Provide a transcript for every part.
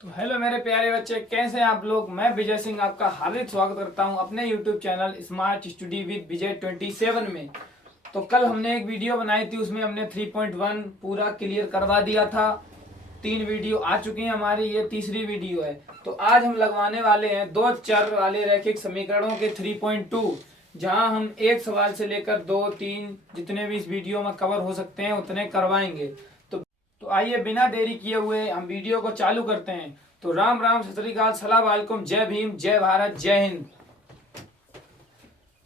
तो हेलो मेरे प्यारे बच्चे, कैसे हैं आप लोग। मैं विजय सिंह आपका हार्दिक स्वागत करता हूं अपने YouTube channel smart study with Vijay 27 में। तो कल हमने एक वीडियो बनाई थी, उसमें हमने 3.1 पूरा क्लियर करवा दिया था। 3 वीडियो आ चुकी हैं हमारी, ये तीसरी वीडियो है। तो आज हम लगवाने वाले हैं 2 चर वाले रैखिक समीकरणों के 3.2, जहां हम एक सवाल से लेकर 2, 3 जितने भी इस वीडियो में कवर हो सकते हैं उतने करवाएंगे। तो आइए बिना देरी किए हुए हम वीडियो को चालू करते हैं। तो राम राम, सत श्री अकाल, सलाम वालेकुम, जय भीम, जय भारत, जय हिंद।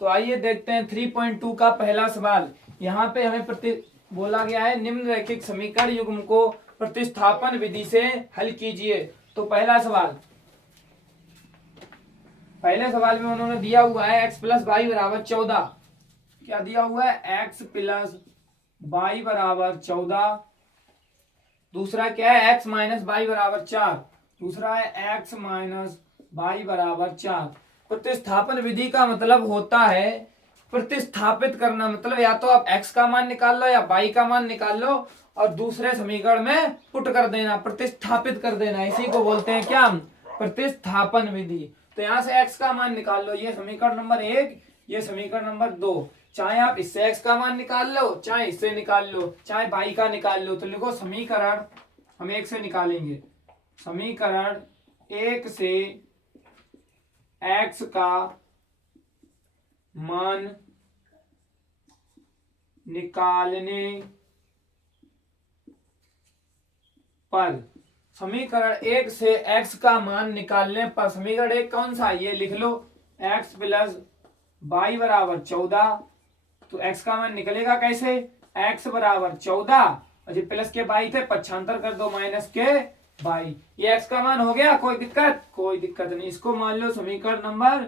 तो आइए देखते हैं 3.2 का पहला सवाल। यहाँ पे हमें बोला गया है निम्न रैखिक समीकरण युग्म को प्रतिस्थापन विधि से हल कीजिए। तो पहले सवाल में उन्होंने दिया हुआ है x प्लस वाई बराबर 14। क्या दिया हुआ है? x प्लस वाई बराबर 14। दूसरा क्या है? x माइनस वाई बराबर 4। दूसरा है x माइनस वाई बराबर 4। प्रतिस्थापन विधि का मतलब होता है प्रतिस्थापित करना, मतलब या तो आप x का मान निकाल लो या y का मान निकाल लो और दूसरे समीकरण में पुट कर देना, प्रतिस्थापित कर देना। इसी को बोलते हैं क्या? प्रतिस्थापन विधि। तो यहां से x का मान निकाल लो, ये समीकरण नंबर 1, ये समीकरण नंबर 2। चाहे आप इससे x का मान निकाल लो, चाहे इससे निकाल लो, चाहे y का निकाल लो। तो लिखो समीकरण हम 1 से निकालेंगे। समीकरण 1 से x का मान निकालने पर, समीकरण 1 से x का मान निकालने पर, समीकरण 1 कौन सा? ये लिख लो, x प्लस वाई बराबर 14। तो x का मान निकलेगा कैसे? x बराबर 14 और जो प्लस के बाई थे पक्षांतर कर दो, माइनस के बाई। ये x का मान हो गया। कोई दिक्कत? कोई दिक्कत नहीं। इसको मान लो समीकरण नंबर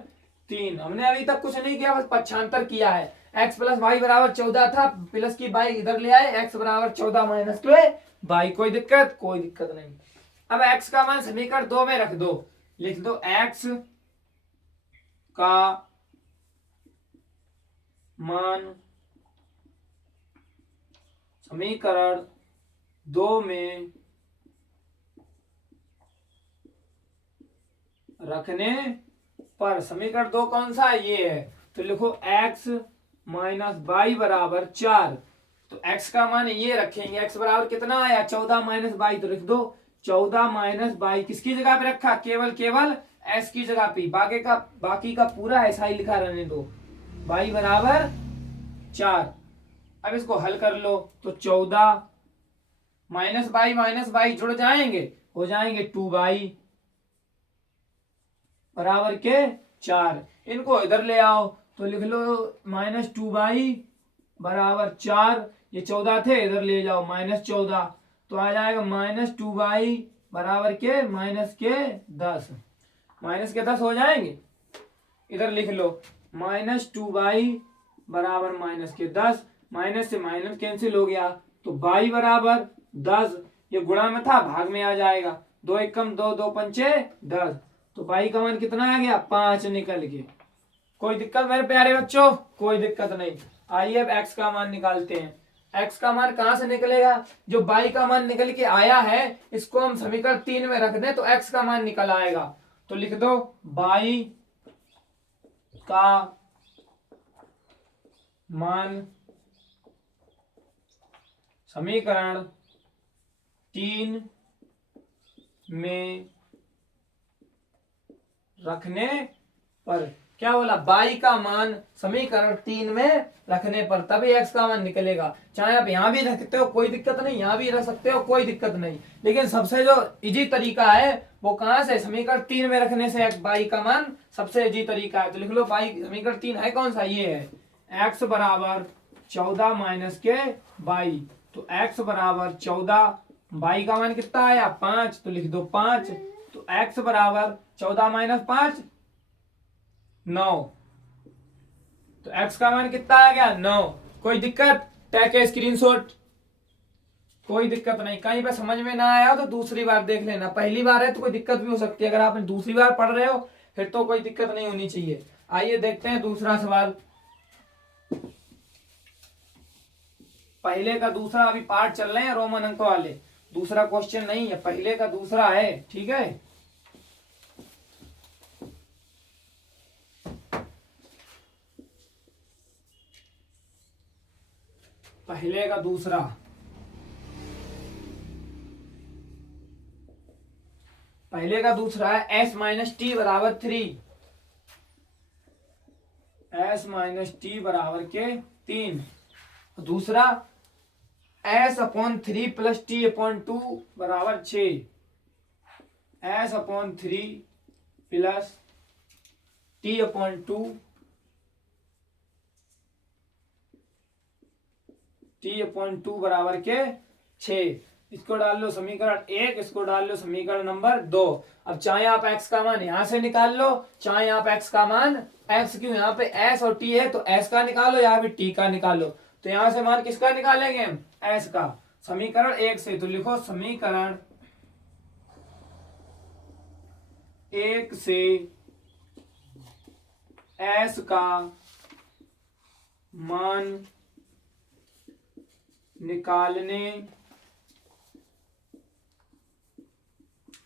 3। हमने अभी तक कुछ नहीं किया, बस पक्षांतर किया है। x प्लस वाई बराबर 14 था, प्लस की बाई इधर ले आए, x बराबर 14 माइनस के बाई। कोई दिक्कत? कोई दिक्कत नहीं। अब x का मान समीकरण 2 में रख दो। लिख दो x का मान समीकरण 2 में रखने पर, समीकरण 2 कौन सा है? ये है। तो लिखो x माइनस वाई बराबर 4। तो x का मान ये रखेंगे, x बराबर कितना आया? 14 माइनस बाई। तो लिख दो 14 माइनस बाई। किसकी जगह पे रखा? केवल s की जगह पे। बाकी का पूरा ऐसा ही लिखा रहने दो। बाई बराबर 4। अब इसको हल कर लो। तो 14 माइनस बाई जुड़ जाएंगे, हो जाएंगे 2y बराबर के 4। इनको इधर ले आओ तो लिख लो माइनस 2y बराबर 4। ये 14 थे, इधर ले जाओ माइनस 14। तो आ जाएगा माइनस 2y बराबर के माइनस के 10। माइनस के 10 हो जाएंगे। इधर लिख लो माइनस 2y बराबर माइनस के 10। माइनस से माइनस कैंसिल हो गया, तो y बराबर 10। ये गुणा में था, भाग में आ जाएगा। 2 एकम 2, 2 पंचे 10। तो y का मान कितना आ गया? 5 निकल के। कोई दिक्कत मेरे प्यारे बच्चों? कोई दिक्कत नहीं। आइए अब x का मान निकालते हैं। x का मान कहां से निकलेगा? जो y का मान निकल के आया है, इसको हम समीकरण 3 में रख दें तो x का मान निकल आएगा। तो लिख दो y का मान समीकरण 3 में रखने पर। क्या बोला? y का मान समीकरण 3 में रखने पर तभी x का मान निकलेगा। चाहे आप यहां भी रख सकते हो, कोई दिक्कत नहीं, यहां भी रख सकते हो, कोई दिक्कत नहीं। लेकिन सबसे जो इजी तरीका है वो कहां से? समीकरण 3 में रखने से y का मान सबसे इजी तरीका है। तो लिख लो y समीकरण 3 है कौन सा? ये है x बराबर 14 माइनस के y। तो x बराबर 14, y का मान कितना आया? 5। तो लिख दो 5। तो x बराबर 14 माइनस 5 9। तो x का मान कितना आ गया? 9। कोई दिक्कत? Take a screenshot. कोई दिक्कत नहीं। कहीं पर समझ में ना आया हो तो दूसरी बार देख लेना। पहली बार है तो कोई दिक्कत भी हो सकती है, अगर आपने दूसरी बार पढ़ रहे हो फिर तो कोई दिक्कत नहीं होनी चाहिए। आइए देखते हैं दूसरा सवाल। पहले का दूसरा अभी पार्ट चल रहे हैं रोमन अंक वाले। दूसरा क्वेश्चन नहीं है, पहले का दूसरा है, ठीक है। पहले का दूसरा, पहले का दूसरा है s माइनस टी बराबर 3, s माइनस टी बराबर के 3। दूसरा s upon 3 plus T upon 2 बराबर 6, s upon 3 plus T upon 2, T upon 2 बराबर के 6। इसको डाल लो समीकरण 1, इसको डाल लो समीकरण नंबर 2। अब चाहे आप x का मान यहां से निकाल लो, चाहे आप x का मान, x क्यों यहाँ पे s और t है तो s का निकालो या फिर t का निकालो। तो यहां से मान किसका निकालेंगे हम, s का, समीकरण 1 से। तो लिखो समीकरण 1 से s का मान निकालने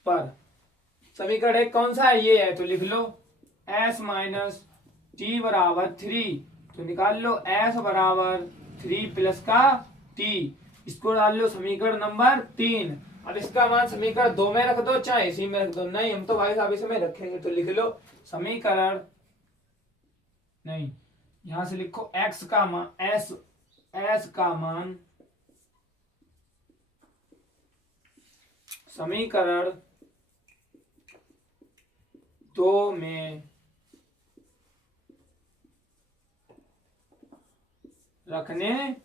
पर, समीकरण 1 कौन सा है, ये है, तो लिख लो s माइनस टी बराबर 3। तो निकाल लो s बराबर 3 प्लस का t, इसको डाल लो समीकरण नंबर 3। अब इसका मान समीकरण 2 में रख दो, चाहे इसी में रख दो, नहीं हम तो भाई साहब इसमें रखेंगे। तो लिख लो समीकरण, नहीं यहां से लिखो x का मान, s का मान समीकरण 2 में रखने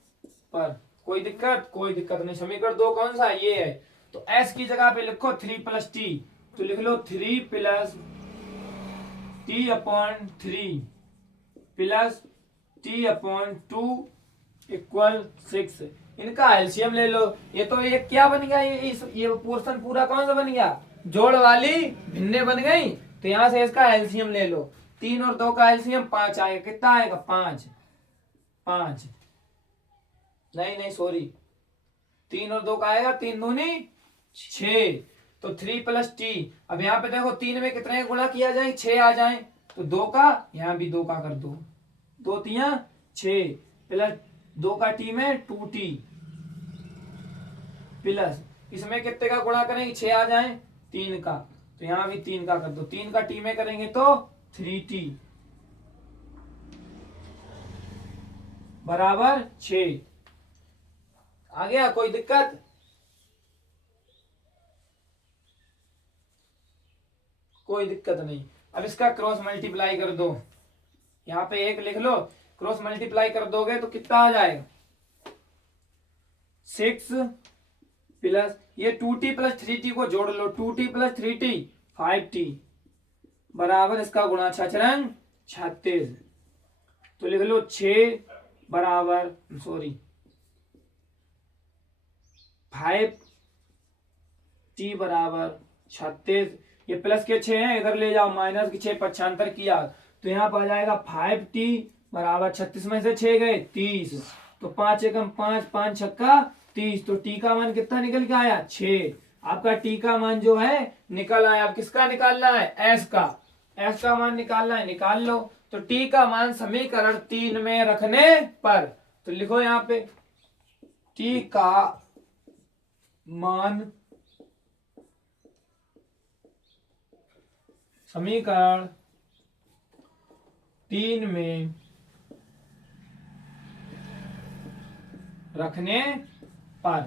पर, कोई दिक्कत, कोई दिक्कत नहीं। समीकरण 2 कौन सा है, ये है। तो s की जगह पे लिखो 3 प्लस टी, तो लिख लो 3 plus T upon 3 plus T upon 2 equal 6। इनका एलसीएम ले लो। ये तो ये क्या बन गया, ये पोर्शन पूरा कौन सा बन गया, जोड़ वाली भिन्ने बन गई। तो यहां से इसका एलसीएम ले लो, 3 और 2 का एलसीएम 5 आएगा। कितना आएगा, 5, 5 नहीं नहीं सॉरी, 3 और 2 का आएगा 3 दूनी 6। तो 3 प्लस टी, अब यहाँ पे देखो 3 में कितने गुणा किया जाए, 6 आ जाए, तो 2 का यहाँ भी 2 का कर दो, 2 तिया 6 प्लस 2 का टी में 2t प्लस इसमें कितने का गुणा करेंगे, 6 आ जाए 3 का, तो यहां भी 3 का कर दो, 3 का टी में करेंगे तो 3t बराबर 6। आ गया, कोई दिक्कत, कोई दिक्कत नहीं। अब इसका क्रॉस मल्टीप्लाई कर दो, यहाँ पे 1 लिख लो, क्रॉस मल्टीप्लाई कर दोगे तो कितना आ जाएगा, 6 प्लस ये 2t प्लस 3t को जोड़ लो, 2t प्लस 3t 5t बराबर इसका गुणा 6 36। तो लिख लो 6 बराबर, सॉरी 5t बराबर 36। ये प्लस के 6 हैं, इधर ले जाओ, माइनस के 6 पक्षांतर किया, तो यहाँ पर आ जाएगा 5t बराबर 36 में से 6 गए 30, तो 5 एकम 5, 5 छक्का 30। तो टी का मान कितना निकल के आया, 6। आपका टी का मान जो है निकल आया। अब किसका निकालना है, एस का, एस का मान निकालना है, निकाल लो। तो टी का मान समीकरण 3 में रखने पर, तो लिखो यहाँ पे टी का मान समीकरण 3 में रखने पर,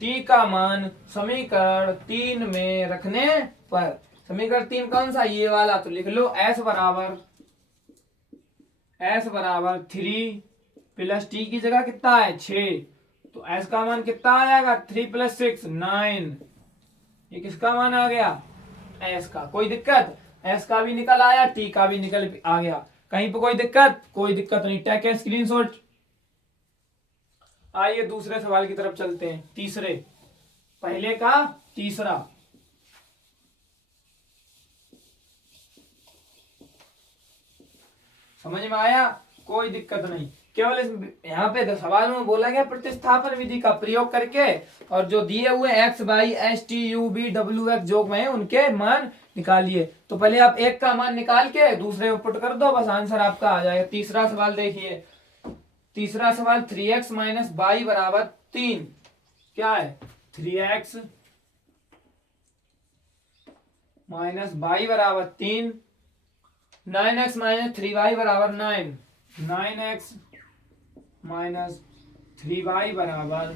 टी का मान समीकरण 3 में रखने पर, समीकरण 3 कौन सा, ये वाला, तो लिख लो s बराबर 3 प्लस टी की जगह कितना है 6, तो s का मान कितना आ जाएगा, 3 प्लस 6 9। ये किसका मान आ गया, s का। कोई दिक्कत, s का भी निकल आया, t का भी निकल आ गया, कहीं पे कोई दिक्कत, कोई दिक्कत नहीं। Take a screenshot. आइए दूसरे सवाल की तरफ चलते हैं, तीसरे, पहले का तीसरा। समझ में आया, कोई दिक्कत नहीं। केवल इस यहाँ पे सवाल में बोला गया प्रतिस्थापन विधि का प्रयोग करके और जो दिए हुए X Y S T U B W X जो में उनके मान निकालिए। तो पहले आप एक का मान निकाल के दूसरे में पुट कर दो, बस आंसर आपका आ जाएगा। तीसरा सवाल देखिए, तीसरा सवाल 3x माइनस वाई बराबर 3 क्या है 3x माइनस वाई बराबर 3, 9x माइनस 3y बराबर 9, 9x माइनस 3y बराबर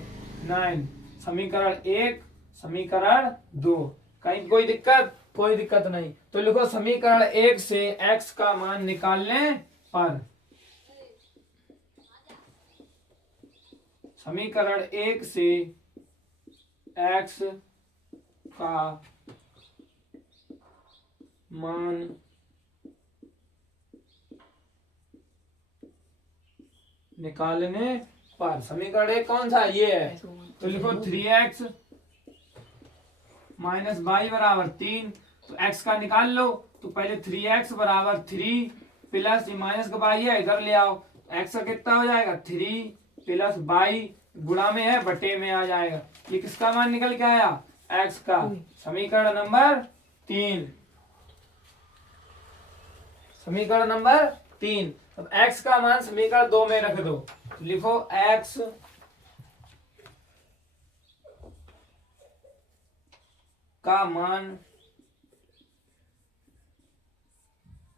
9, समीकरण 1 समीकरण 2। कहीं कोई दिक्कत? कोई दिक्कत नहीं। तो लिखो समीकरण 1 से x का मान निकालने पर, समीकरण 1 से x का मान निकालने पर, समीकरण 1 कौन सा ये है? तो लिखो 3x माइनस वाई बराबर 3, तो x का निकाल लो। तो पहले 3x बराबर 3 प्लस ये माइनस का वाई है इधर ले आओ, x का कितना हो जाएगा 3 प्लस वाई गुणा में है बटे में आ जाएगा। ये किसका मान निकल के आया? x का। समीकरण नंबर 3, समीकरण नंबर 3। अब x का मान समीकरण 2 में रख दो, तो लिखो x का मान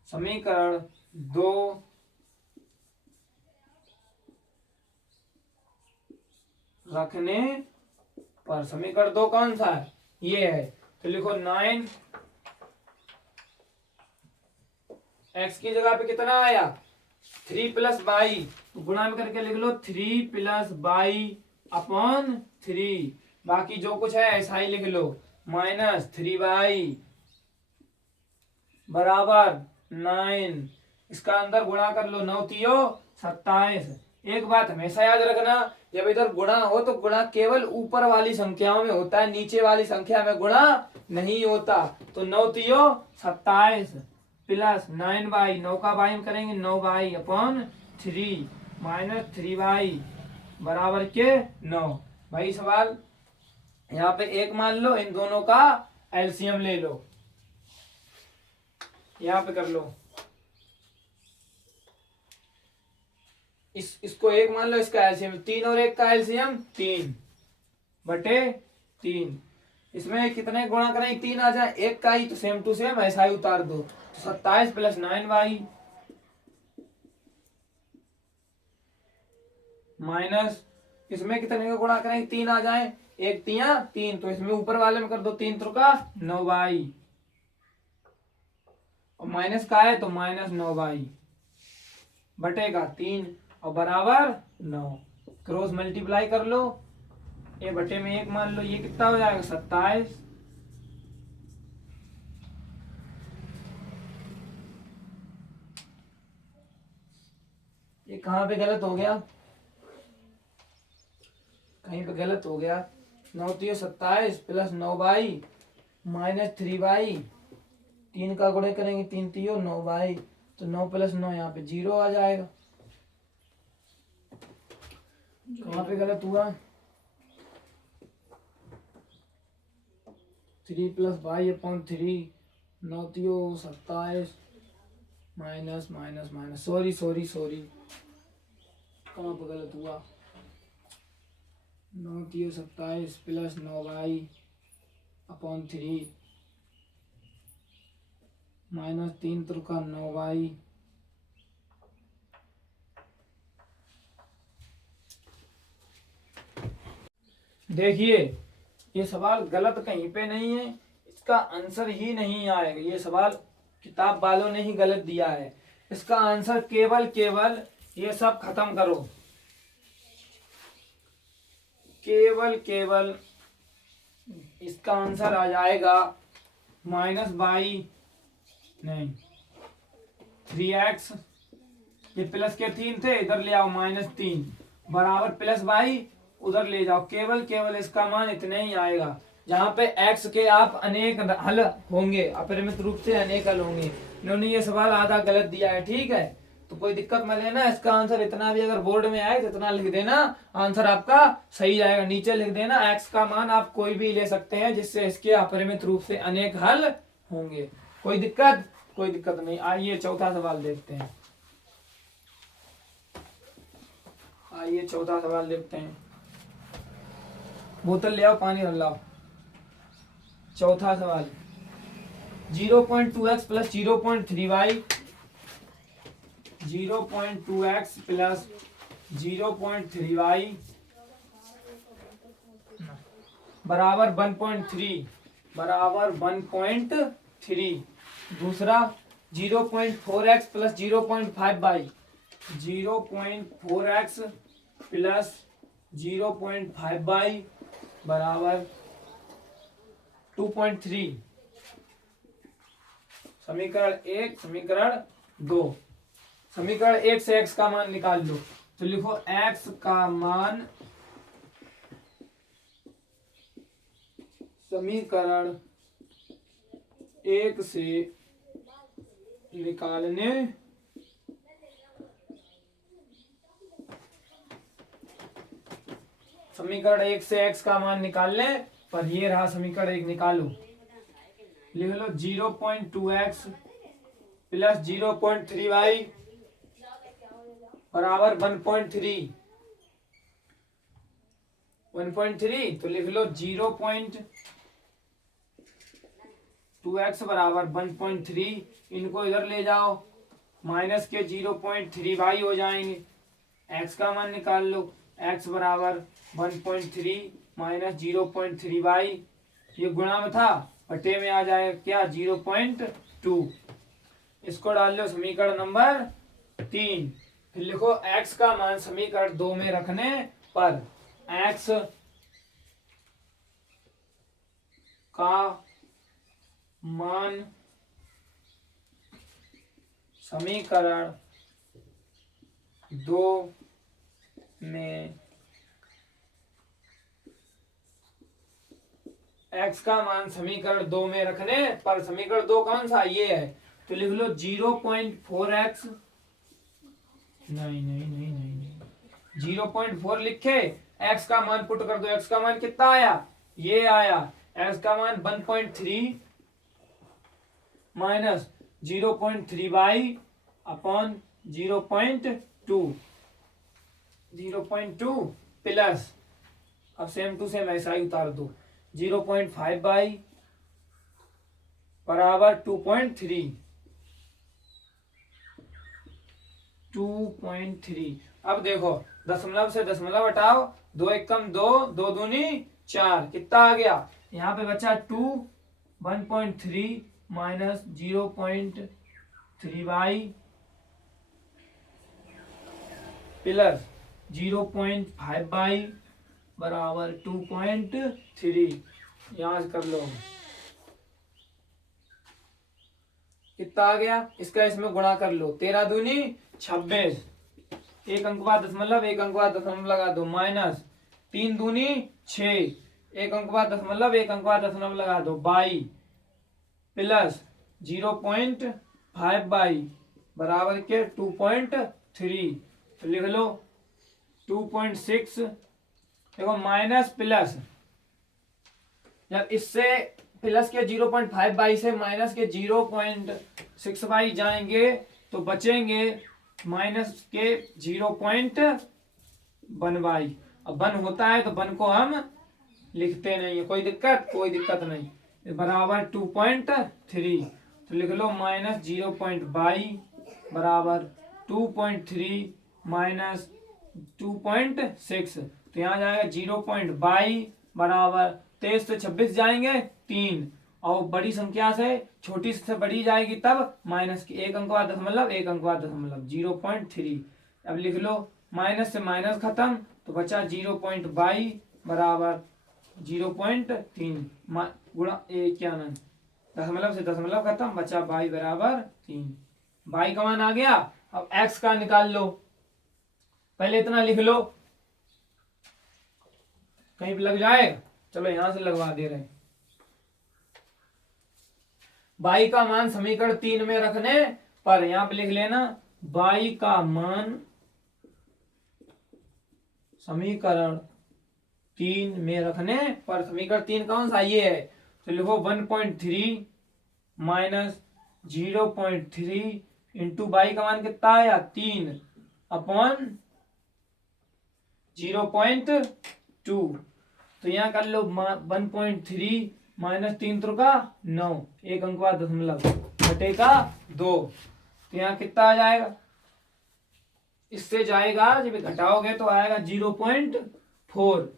समीकरण 2 रखने पर, समीकरण 2 कौन सा है? ये है। तो लिखो 9 x की जगह पे कितना आया 3 प्लस वाई, गुणा में करके लिख लो 3 प्लस वाई अपॉन 3, बाकी जो कुछ है ऐसा ही लिख लो, माइनस 3y बराबर 9, इसका अंदर गुणा कर लो 9 तियो 27। एक बात हमेशा याद रखना, जब इधर गुणा हो तो गुणा केवल ऊपर वाली संख्याओं में होता है, नीचे वाली संख्या में गुणा नहीं होता। तो 9 तियो 27 प्लस 9y, 9 का वाई में करेंगे 9y अपॉन 3 माइनस 3y बराबर के 9। भाई सवाल यहाँ पे एक मान लो, इन दोनों का एलसीएम ले लो, यहाँ पे कर लो, इसको एक मान लो, इसका एलसीएम 3 और 1 का एलसीएम 3 बटे 3। इसमें कितने गुणा करें 3 आ जाए, एक का ही तो सेम टू सेम ऐसा ही उतार दो, तो 27 प्लस 9y माइनस इसमें कितने का गुणा करें 3 आ जाए, एक तिया 3, तो इसमें ऊपर वाले में कर दो 3 त्रिका 9y और माइनस का है तो माइनस 9y बटेगा 3 और बराबर 9। क्रॉस मल्टीप्लाई कर लो, ये बटे में एक मान लो, ये कितना हो जाएगा 27 ये कहाँ पे गलत हो गया, कहीं पे गलत हो गया। 9 तियो 27 प्लस 9y माइनस 3y, 3 का गुणे करेंगे 3 तियो 9y, तो 9 प्लस 9 यहाँ पे 0 आ जाएगा। कहाँ पे गलत हुआ? 3 प्लस वाई अपॉन 3, 9 तियो 27 minus minus minus, sorry sorry sorry, कहाँ पे गलत हुआ? 9 तियो 27 प्लस 9y अपॉन 3 माइनस 3 त्रिका 9y देखिए ये सवाल गलत कहीं पे नहीं है, इसका आंसर ही नहीं आएगा। ये सवाल किताब वालों ने ही गलत दिया है, इसका आंसर केवल केवल ये सब खत्म करो, केवल केवल इसका आंसर आ जाएगा माइनस बाई नहीं 3x, ये प्लस के 3 थे इधर ले आओ माइनस 3 बराबर प्लस बाई उधर ले जाओ, केवल केवल इसका मान इतना ही आएगा। जहाँ पे x के आप अनेक हल होंगे, अपरिमित रूप से अनेक हल होंगे। इन्होंने ये सवाल आधा गलत दिया है, ठीक है। तो कोई दिक्कत मत लेना, इसका आंसर इतना भी अगर बोर्ड में आए तो इतना लिख देना, आंसर आपका सही जाएगा। नीचे लिख देना x का मान आप कोई भी ले सकते हैं जिससे इसके अपरिमित रूप से अनेक हल होंगे। कोई दिक्कत नहीं। आइए चौथा सवाल देखते हैं। बोतल ले आओ, पानी लाओ। चौथा सवाल 0.2x plus 0.3y 0.2x plus 0.3y बराबर 1.3। दूसरा 0.4x plus 0.5y 0.4x plus 0.5y बराबर 2.3। समीकरण 1, समीकरण 2। समीकरण 1 से x का मान निकाल लो, तो लिखो x का मान समीकरण 1 से निकालने समीकरण 1 से x का मान निकालने पर ये रहा समीकरण 1, निकालो। लिख लो 0.2x प्लस 0.3y बराबर 1.3। तो लिख लो 0.2x बराबर 1.3। इनको इधर ले जाओ, माइनस के 0.3y हो जाएंगे। x का मान निकाल लो, x बराबर 1.3 माइनस 0.3y, ये गुणा में था, बटे में आ जाएगा क्या 0.2। इसको डाल लो समीकरण नंबर 3। फिर लिखो x का मान समीकरण 2 में रखने पर x का मान समीकरण 2 में x का मान समीकरण 2 में रखने पर समीकरण 2 कौन सा ये है, तो लिख लो 0.4x नहीं 0.4 लिखे, x का मान पुट कर दो। x का मान कितना आया, ये आया। x का मान 1.3 माइनस 0.3y अपॉन 0.2 प्लस, अब सेम टू सेम ऐसा ही उतार दो, 0.5y बराबर 2.3। अब देखो दशमलव से दशमलव हटाओ, 2 एक कम 2, 2 दूनी 4, कितना आ गया, यहाँ पे बचा 2, 1.3 माइनस 0.3y प्लस 0.5y बराबर 2.3। यहाँ से कर लो, कितना आ गया, इसका इसमें गुणा कर लो, 13 दूनी 26, एक अंक बाद दशमलव, एक अंक बाद दशमलव लगा दो, माइनस 3 दूनी 6, एक अंक बाद दशमलव, एक अंक बाद दशमलव लगा दो, 22 प्लस 0.5y बराबर के 2.3। तो लिख लो 2.6। देखो माइनस प्लस, जब इससे प्लस के 0.5y से माइनस के 0.6y जाएंगे तो बचेंगे माइनस के 0.1y। अब 1 होता है तो 1 को हम लिखते नहीं है, कोई दिक्कत नहीं, बराबर 2.3। तो लिख लो माइनस 0.y बराबर 2.3 माइनस 2.6। तो यहाँ जाएगा 0.y बराबर 23 से 26 जाएंगे 3, और बड़ी संख्या से छोटी से बड़ी जाएगी तब माइनस की, एक अंक बाद दशमलव, एक अंक बाद दशमलव, 0.3। अब लिख लो माइनस से माइनस खत्म, तो बचा 0.y बराबर 0.3 गुणा क्या ना, दशमलव से दशमलव खत्म, बचा y बराबर 3। y का मान आ गया। अब x का निकाल लो, पहले इतना लिख लो, कहीं भी लग जाएगा, चलो यहां से लगवा दे रहे हैं। y का मान समीकरण 3 में रखने पर यहां पे लिख लेना बाई का मान समीकरण 3 में रखने पर, समीकरण 3 कौन सा ये है, तो लिखो 1.3 माइनस 0.3 इंटू बाई का मान कितना आया 3 अपॉन 0.2। तो यहाँ कर लो 1.3 माइनस 3 का 9, एक अंक बाद दशमलव घटे का 2। तो यहाँ कितना आ जाएगा, इससे जाएगा जब घटाओगे तो आएगा 0.4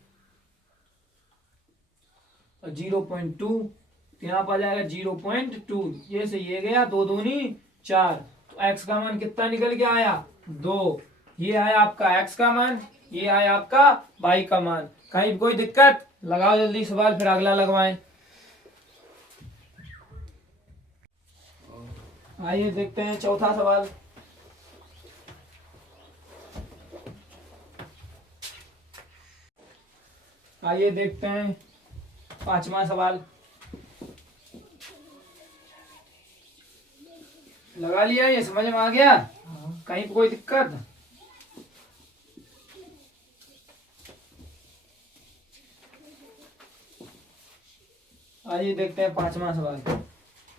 और 0.2, तो यहाँ पर आ जाएगा 0.2। ये से ये गया 2 दूनी 4, तो x का मान कितना निकल के आया 2। ये आया आपका x का मान, ये आया आपका y का मान। कहीं कोई दिक्कत, लगाओ जल्दी सवाल, फिर अगला लगवाएं। आइए देखते हैं चौथा सवाल। आइए देखते हैं पांचवा सवाल। लगा लिया, ये समझ में आ गया? कहीं पे कोई दिक्कत? आइए देखते हैं पांचवा सवाल।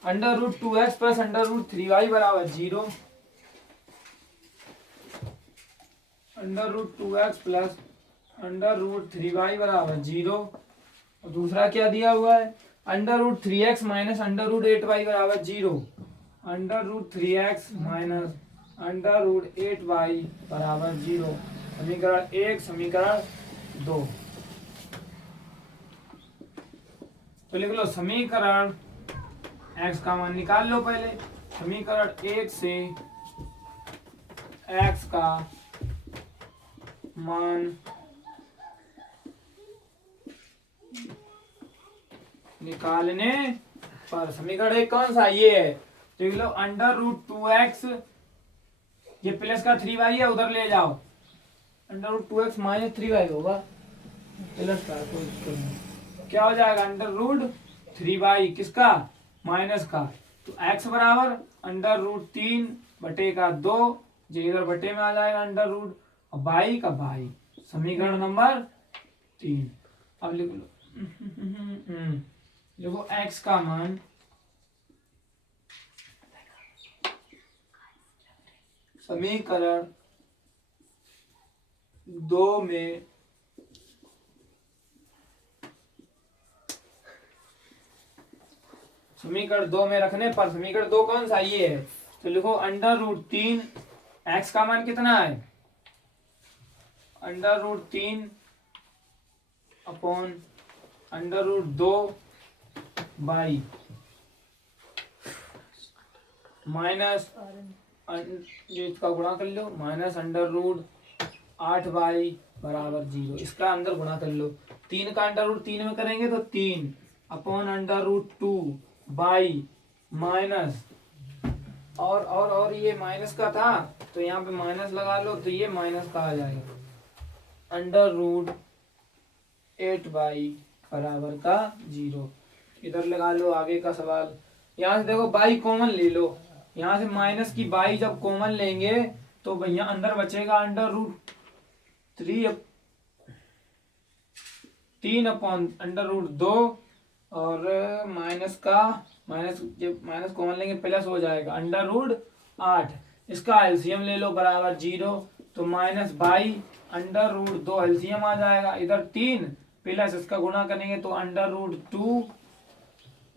Under root 2x plus under root 3y बराबर 0। Under root 2x plus under root 3y बराबर 0। और दूसरा क्या दिया हुआ है, under root 3x minus under root 8y बराबर 0। Under root 3x minus under root 8y बराबर 0। समीकरण 1, समीकरण 2। तो लिख लो समीकरण x का मान निकाल लो पहले। समीकरण 1 से x का मान निकालने पर, समीकरण 1 कौन सा ये है, तो लिख लो अंडर रूट 2x, ये प्लस का 3y है उधर ले जाओ, under root 2x minus 3y होगा प्लस का, तो क्या हो जाएगा अंडर रूट 3y किसका, माइनस का। तो x बराबर अंडर रूट 3 बटे का 2, जो इधर बटे में आ जाएगा अंडर रूट, और बाई का बाई। समीकरण नंबर 3। अब लिख लो देखो x का मान समीकरण 2 में समीकरण 2 में रखने पर, समीकरण 2 कौन सा ये है, तो लिखो अंडर रूट 3, x का मान कितना है under root 3 upon under root 2 by minus, ये इसका गुणा कर लो, माइनस अंडर रूट 8 बाई बराबर 0। इसका अंदर गुणा कर लो, 3 का अंडर रूट 3 में करेंगे तो 3 upon under root 2 by minus, और ये माइनस का था तो यहाँ पे माइनस लगा लो, तो ये माइनस का आ जाएगा अंडर रूट 8 बाई बराबर का 0। इधर लगा लो आगे का सवाल। यहाँ से देखो बाई कॉमन ले लो, यहाँ से माइनस की बाई जब कॉमन लेंगे तो भैया अंदर बचेगा under root 3 upon under root 2, और माइनस का माइनस, जब माइनस कॉमन लेंगे प्लस हो जाएगा अंडर रूट 8। इसका एलसीएम ले लो बराबर 0, तो minus by under root 2 LCM आ जाएगा, इधर 3 प्लस इसका गुणा करेंगे तो under root 2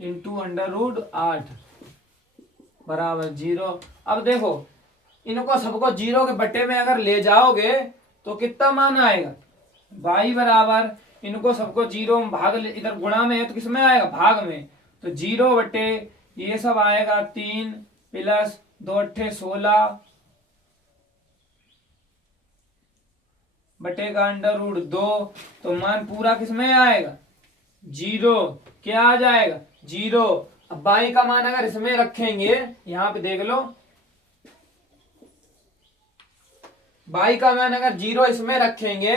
into under root 8 बराबर 0। अब देखो इनको सबको 0 के बट्टे में अगर ले जाओगे तो कितना मान आएगा, बाई बराबर इनको सबको 0 में भाग, इधर गुणा में है तो किसमें आएगा, भाग में, तो 0 बटे ये सब आएगा 3 प्लस 2 अट्ठे 16 बटे का अंडर रूट 2, तो मान पूरा किसमें आएगा 0। क्या आ जाएगा 0। अब बाई का मान अगर इसमें रखेंगे, यहाँ पे देख लो, बाई का मान अगर 0 इसमें रखेंगे,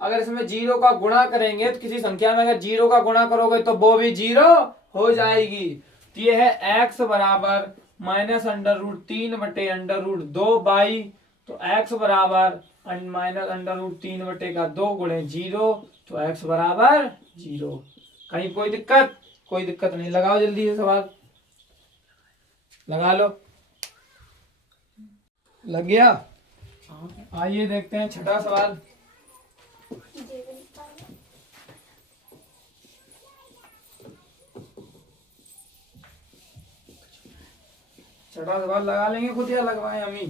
अगर इसमें 0 का गुणा करेंगे तो किसी संख्या में अगर 0 का गुणा करोगे तो वो भी 0 हो जाएगी। तो ये है x बराबर माइनस अंडर रूट 3 बटे अंडर रूट 2 बाई, तो x बराबर माइनस अंडर रूट 3 बटे का 2 गुणे 0, तो x बराबर 0। कहीं कोई दिक्कत? कोई दिक्कत नहीं। लगाओ जल्दी से सवाल, लगा लो। लग गया? आइए देखते हैं छठा सवाल। छठा सवाल लगा लेंगे खुद या लगवाएं अम्मी?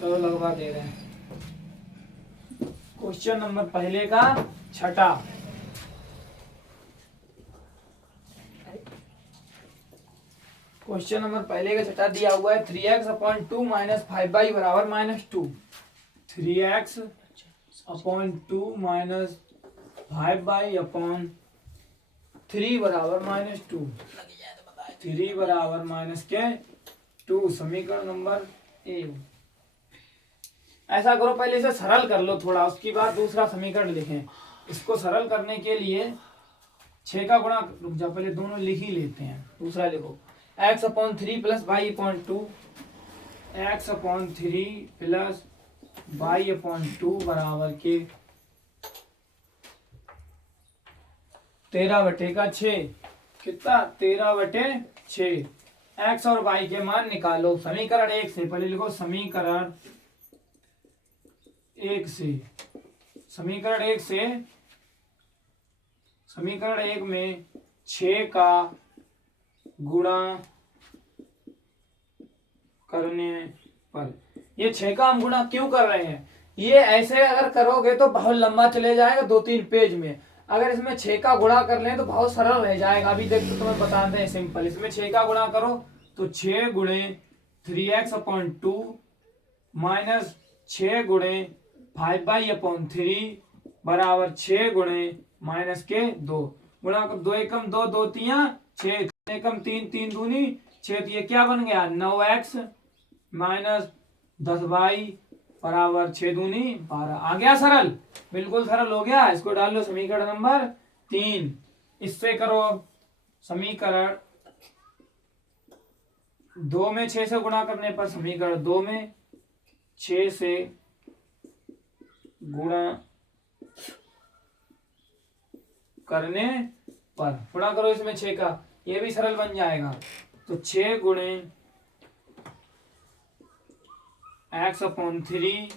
चलो लगवा दे रहे हैं। क्वेश्चन नंबर पहले का छठा। क्वेश्चन नंबर पहले का छठा दिया हुआ है 3x अपॉन 2 माइनस 5y बराबर -2। 3x upon 2 minus 5y upon 3 बराबर -2। 3 बराबर -2। समीकरण नंबर ए। ऐसा करो, पहले इसे सरल कर लो थोड़ा, उसके बाद दूसरा समीकरण लिखें। इसको सरल करने के लिए 6 का गुणा, रुक जाओ पहले दोनों लिख ही लेते हैं। दूसरा लिखो x upon 3 plus Y upon 2, x upon 3 plus Y upon 2 बराबर के 13/6। कितना? 13/6। x और y के मान निकालो समीकरण 1 से। पहले लिखो समीकरण 1 से। समीकरण 1 से, समीकरण 1 में 6 का गुणा करने पर, ये 6 का हम गुणा क्यों कर रहे हैं? ये ऐसे अगर करोगे तो बहुत लंबा चले जाएगा 2-3 पेज में। अगर इसमें 6 का गुणा कर लें तो बहुत सरल रह जाएगा। अभी देख तो तुम्हें बताते हैं सिंपल। इसमें 6 का गुणा करो तो 6 गुणे 3x अपॉन 2 माइनस 6 गुणे 5y अपॉन 3 बराबर 6 गुणे माइनस के 2। गुणा कर 2 एकम 2, 2 तियां 6, 3 एकम 3, 3 दूनी 6। तो ये क्या बन गया? 9x माइनस 10y बराबर 6 दूनी 12। आ गया सरल? बिल्कुल सरल हो गया। इसको डाल लो समीकरण नंबर 3। इससे करो समीकरण 2 में 6 से गुणा करने पर, समीकरण 2 में 6 से गुणा करने पर, गुणा करो इसमें 6 का, ये भी सरल बन जाएगा। तो 6 गुणे x अपॉन 3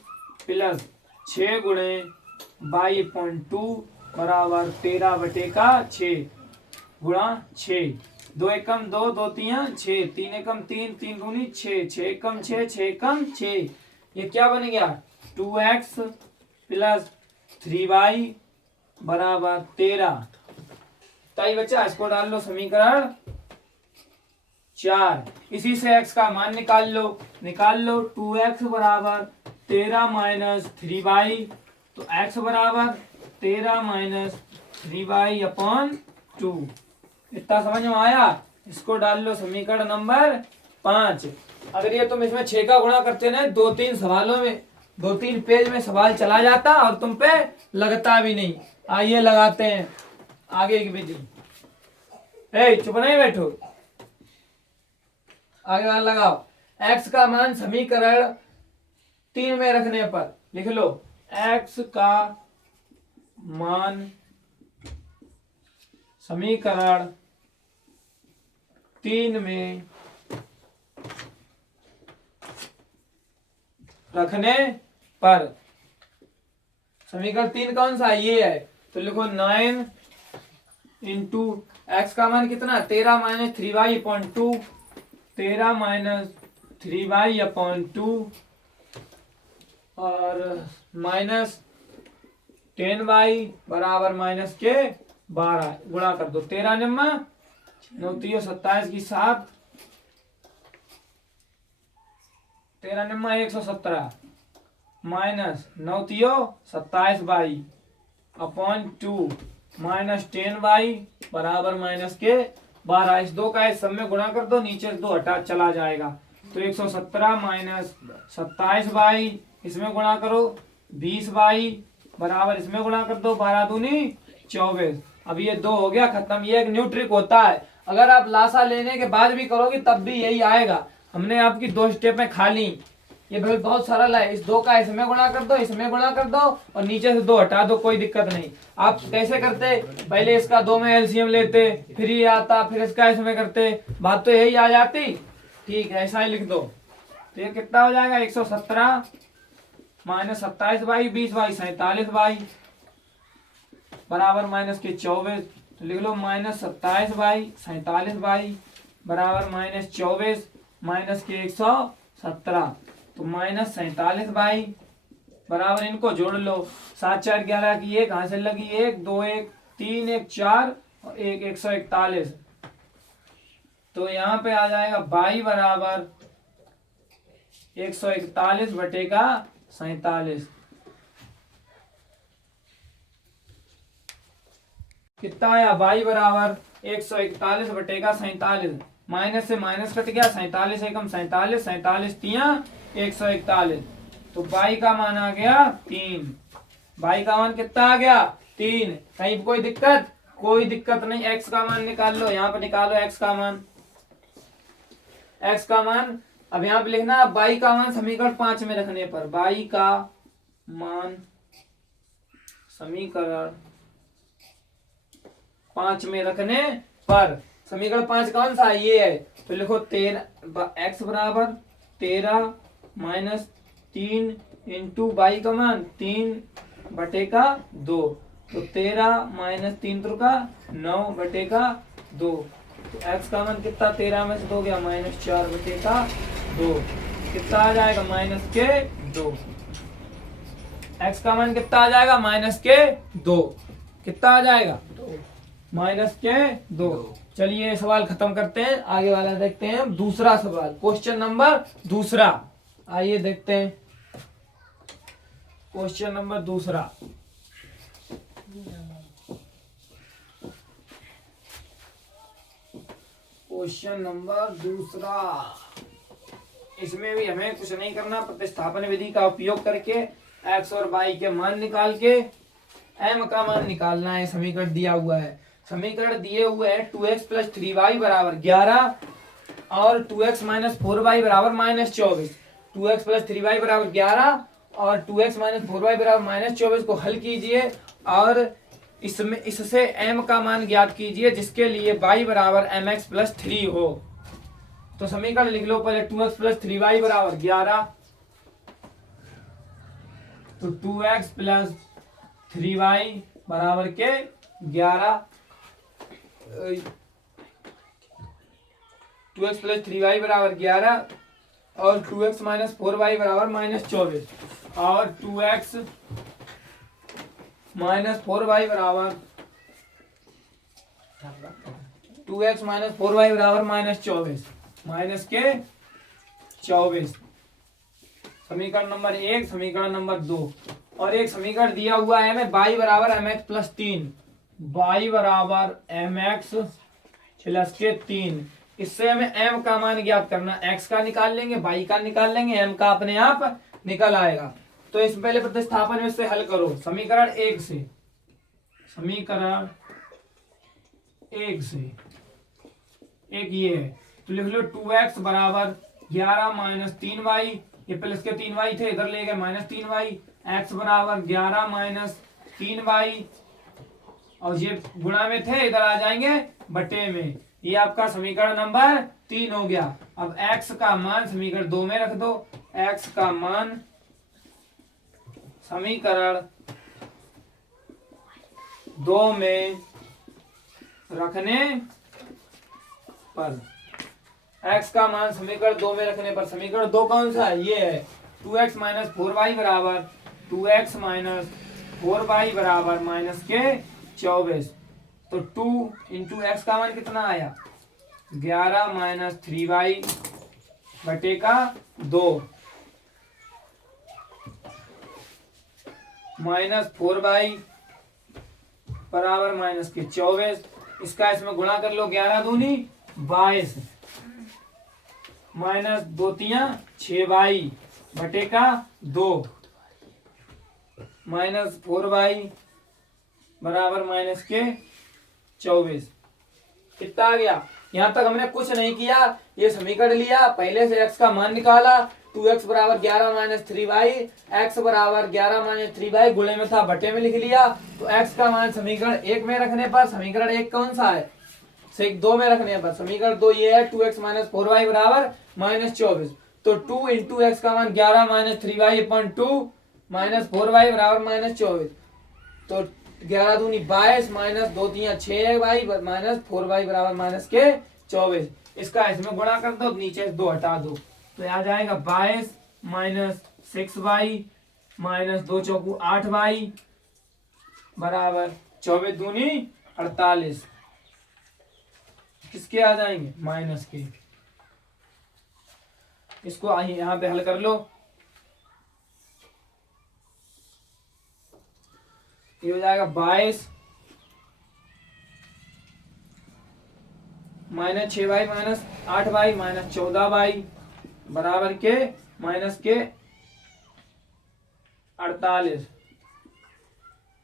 प्लस 6 गुणे y अपॉन 2 बराबर 13/6 गुणा 6। 2 एकम 2, 2 तियां 6, 3 एकम 3, 3 दूनी 6, 6 एकम 6, 6 एकम 6। ये क्या बन गया? 2x प्लस 3y बराबर 13। ताई बच्चा इसको डाल लो समीकरण 4। इसी से x का मान निकाल लो। 2x बराबर 13 माइनस 3y, तो x बराबर 13 माइनस 3y अपॉन 2। इतना समझ में आया? इसको डाल लो समीकरण नंबर 5। अगर ये तुम इसमें 6 का गुणा करते ना 2-3 सवालों में, 2-3 पेज में सवाल चला जाता और तुम पे लगता भी नहीं। आइए लगाते हैं आगे की विधि। चुप नहीं बैठो, आगे वाला लगाओ। x का मान समीकरण 3 में रखने पर लिख लो x का मान समीकरण 3 में रखने पर, समीकरण 3 कौन सा? ये है। तो लिखो 9 इंटू एक्स का मान कितना? 13 minus 3y upon 2, 13 minus 3y upon 2 और माइनस 10y बराबर माइनस के 12। गुणा कर दो 13 निम्मा 9 3 27 की 7, 13 निम्मा 117 minus 9 3 27y upon 2 minus 10y बराबर माइनस के 12। इस 2 का इस सब में गुणा कर दो, नीचे 2 हटा चला जाएगा। तो 117 माइनस 27y, इसमें गुणा करो 20y बराबर, इसमें गुणा कर दो 12 दूनी 24। अब ये 2 हो गया खत्म। ये एक न्यू ट्रिक होता है। अगर आप लासा लेने के बाद भी करोगे तब भी यही आएगा। हमने आपकी 2 स्टेप में खा ली। ये भाई बहुत सरल है। इस 2 का इसमें गुणा कर दो, इसमें गुणा कर दो और नीचे से 2 हटा दो, कोई दिक्कत नहीं। आप कैसे करते, पहले इसका 2 में एलसीएम लेते, फिर ये आता, फिर इसका इसमें करते, बात तो यही आ जाती। ठीक है, ऐसा ही लिख दो। तो ये कितना हो जाएगा, 117 माइनस 27 बाई 20 बाई 47 बाई बराबर माइनस के 24। तो लिख लो माइनस 27 बाई 47 बाई बराबर माइनस 24 माइनस के 117। तो माइनस 47 बाई बराबर, इनको जोड़ लो, 7 4 11 की 1 हासिल लगी, 1 2 1 3 1 4 और 1 141। तो यहाँ पे आ जाएगा बाई बराबर 141 बटे का 47। कितना आया, बाई बराबर 141 बटे का 47। माइनस से माइनस कट गया, 47 एकम 47, 47 तिया 141। तो बाई का मान आ गया 3। बाई का मान कितना आ गया, 3। कहीं कोई दिक्कत, कोई दिक्कत नहीं। एक्स का मान निकाल लो, यहाँ पे निकालो एक्स का मान। एक्स का मान अब यहाँ पे लिखना, बाई का मान समीकरण 5 में रखने पर, बाई का मान समीकरण 5 में रखने पर, समीकरण 5 कौन सा है, ये है। तो लिखो 13 एक्स बराबर 13 माइनस 3 इंटू बाई का मान 3 बटे का 2। तो 13 माइनस 3 तो का 9 बटे का 2। तो एक्स का मान कितना, 13 में से 2 गया माइनस 4 बटे का 2। कितना आ जाएगा, माइनस के 2। एक्स का मान कितना आ जाएगा, माइनस के 2। कितना आ जाएगा, माइनस के 2। चलिए सवाल खत्म करते हैं, आगे वाला देखते हैं। दूसरा सवाल, क्वेश्चन नंबर दूसरा, आइए देखते हैं क्वेश्चन नंबर दूसरा। क्वेश्चन नंबर दूसरा, इसमें भी हमें कुछ नहीं करना, प्रतिस्थापन विधि का उपयोग करके एक्स और वाई के मान निकाल के एम का मान निकालना है। समीकरण दिया हुआ है, समीकरण दिए हुए हैं 2x प्लस 3y बराबर 11 और 2x माइनस 4y बराबर माइनस 24। 2x प्लस 3y बराबर 11 और 2x माइनस 4y बराबर माइनस 24 को हल कीजिए और इसमें इससे m का मान ज्ञात कीजिए जिसके लिए y बराबर mx प्लस 3 हो। तो समीकरण लिख लो पहले, 2x प्लस 3y बराबर 11, तो 2x प्लस 3y बराबर के 11, 2x प्लस 3y बराबर 11 और 2x माइनस 4y बराबर माइनस 24 और 2x माइनस 4y बराबर 2x माइनस 4y बराबर माइनस 24 माइनस के 24। समीकरण नंबर 1, समीकरण नंबर 2 और एक समीकरण दिया हुआ है हमें y बराबर mx प्लस 3, y बराबर mx प्लस के 3। इससे हमें m का मान ज्ञात करना, x का निकाल लेंगे, y का निकाल लेंगे, m का अपने आप निकल आएगा। तो इस पहले प्रतिस्थापन में से हल करो। समीकरण 1 से, समीकरण 1 से एक ये है, तो लिख लो 2x बराबर 11 माइनस 3y, ये प्लस के 3y थे इधर ले गए माइनस 3y, x बराबर 11 माइनस 3y और ये गुणा में थे इधर आ जाएंगे बटे में। ये आपका समीकरण नंबर 3 हो गया। अब x का मान समीकरण 2 में रख दो, x का मान समीकरण 2 में रखने पर, x का मान समीकरण 2 में रखने पर, समीकरण 2 कौन सा है, ये है 2x माइनस 4y बराबर 2x माइनस 4y बराबर माइनस के 24। तो 2 इंटू एक्स का मान कितना आया, 11 माइनस 3y बटे का 2 माइनस 4y बराबर माइनस के 24। इसका इसमें गुणा कर लो, 11 दूनी 22 माइनस 2 तिया 6y बटे का 2 माइनस 4y बराबर माइनस के 24। कितना आ गया। यहाँ तक हमने कुछ नहीं किया, ये समीकरण लिया, पहले से x का मान निकाला, 2x बराबर 11 माइनस 3y, x बराबर 11 माइनस 3y गुणे में था बटे में लिख लिया। तो x का मान समीकरण 1 में रखने पर, समीकरण 1 कौन सा है, 2 में रखने पर समीकरण 2 ये है 2x माइनस 4y बराबर माइनस 24। तो 2 इंटू एक्स का मान 11 minus 3y upon 2 minus 4y बराबर माइनस 24। तो 11 दूनी 22 माइनस 2 तिया 6y माइनस 4y बराबर माइनस के 24। इसका इसमें गुणा कर दो, नीचे 2 हटा दो, तो आ जाएगा 22 माइनस 6y माइनस 2 चौकू 8y बराबर 24 दूनी 48। किसके आ जाएंगे, माइनस के। इसको यहां पे हल कर लो, ये हो जाएगा 22 minus 6y minus 8y minus 14y बराबर के माइनस के 48।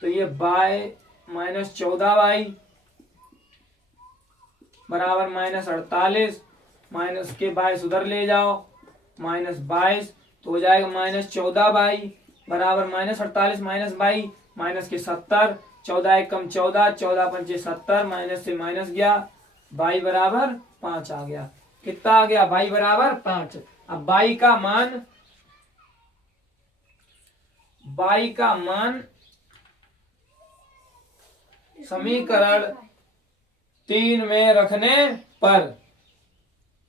तो ये y माइनस 14y बराबर माइनस 48 माइनस के 22 उधर ले जाओ माइनस 22, तो हो जाएगा माइनस 14y बराबर माइनस 48 माइनस 22 माइनस के 70, 14 एक कम 14, 14 पंचे 70 माइनस से माइनस गया, y बराबर 5 आ गया। कितना आ गया, y बराबर 5। अब y का मान समीकरण 3 में रखने पर,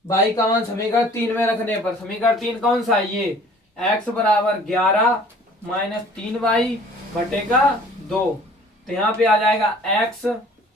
y का मान समीकरण 3 में रखने पर, समीकरण 3 कौन सा है, ये x बराबर 11 माइनस 3y बटे का 2। तो यहाँ पे आ जाएगा x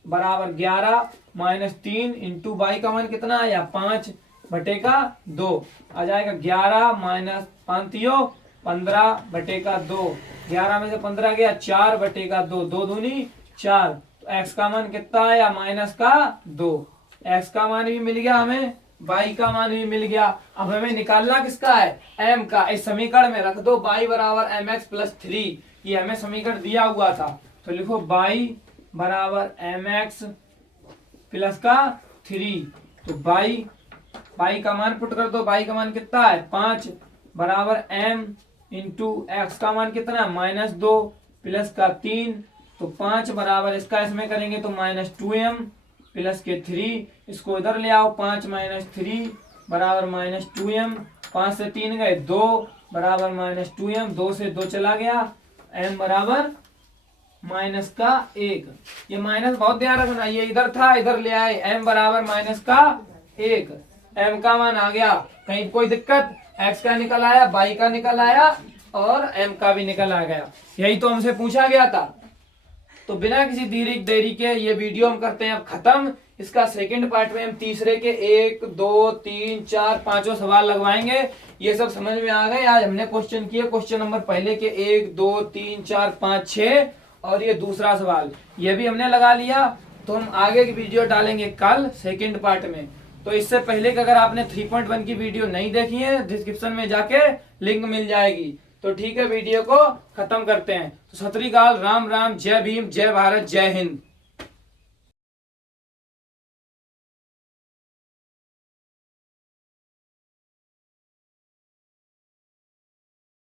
बराबर 11 माइनस 3 इंटू y का मान कितना आया 5 बटे का 2, आ जाएगा 11 माइनस 5 15 बटे का 2, 11 में से 15 गया 4 बटे का 2, 2 दूनी 4। तो x का मान कितना आया माइनस का 2। x का मान भी मिल गया हमें, y का मान भी मिल गया। अब हमें निकालना किसका है, m का। इस समीकरण में रख दो y बराबर mx प्लस 3, ये हमें समीकरण दिया हुआ था, तो लिखो y बराबर mx प्लस का 3। तो y का मान पुट कर दो, y का मान कितना है 5 बराबर m इंटू एक्स का मान कितना माइनस 2 प्लस का 3, तो 5 बराबर इसका इसमें करेंगे तो माइनस 2m प्लस के 3, इसको इधर ले आओ 5 माइनस 3 बराबर माइनस 2m, 5 से 3 गए 2 बराबर माइनस 2m, 2 से 2 चला गया, m बराबर माइनस का 1। ये माइनस बहुत ध्यान रखना, ये इधर था इधर ले आए, m बराबर माइनस का 1, m का मान आ गया। कहीं कोई दिक्कत, x का निकल आया, y का निकल आया और m का भी निकल आ गया, यही तो हमसे पूछा गया था। तो बिना किसी देरी के ये वीडियो हम करते हैं अब खत्म। इसका सेकंड पार्ट में हम तीसरे के 1 2 3 4 5 सवाल लगवाएंगे। ये सब समझ में आ गए। आज हमने क्वेश्चन किए, क्वेश्चन नंबर पहले के 1 2 3 4 5 6 और ये दूसरा सवाल ये भी हमने लगा लिया। तो हम आगे की वीडियो डालेंगे कल सेकंड पार्ट में। तो इससे पहले कि अगर आपने 3.1 की वीडियो नहीं देखी है, डिस्क्रिप्शन में जाके लिंक मिल जाएगी। तो ठीक है, वीडियो को खत्म करते हैं। तो सत श्री अकाल, राम राम, जय भीम, जय भारत, जय हिंद।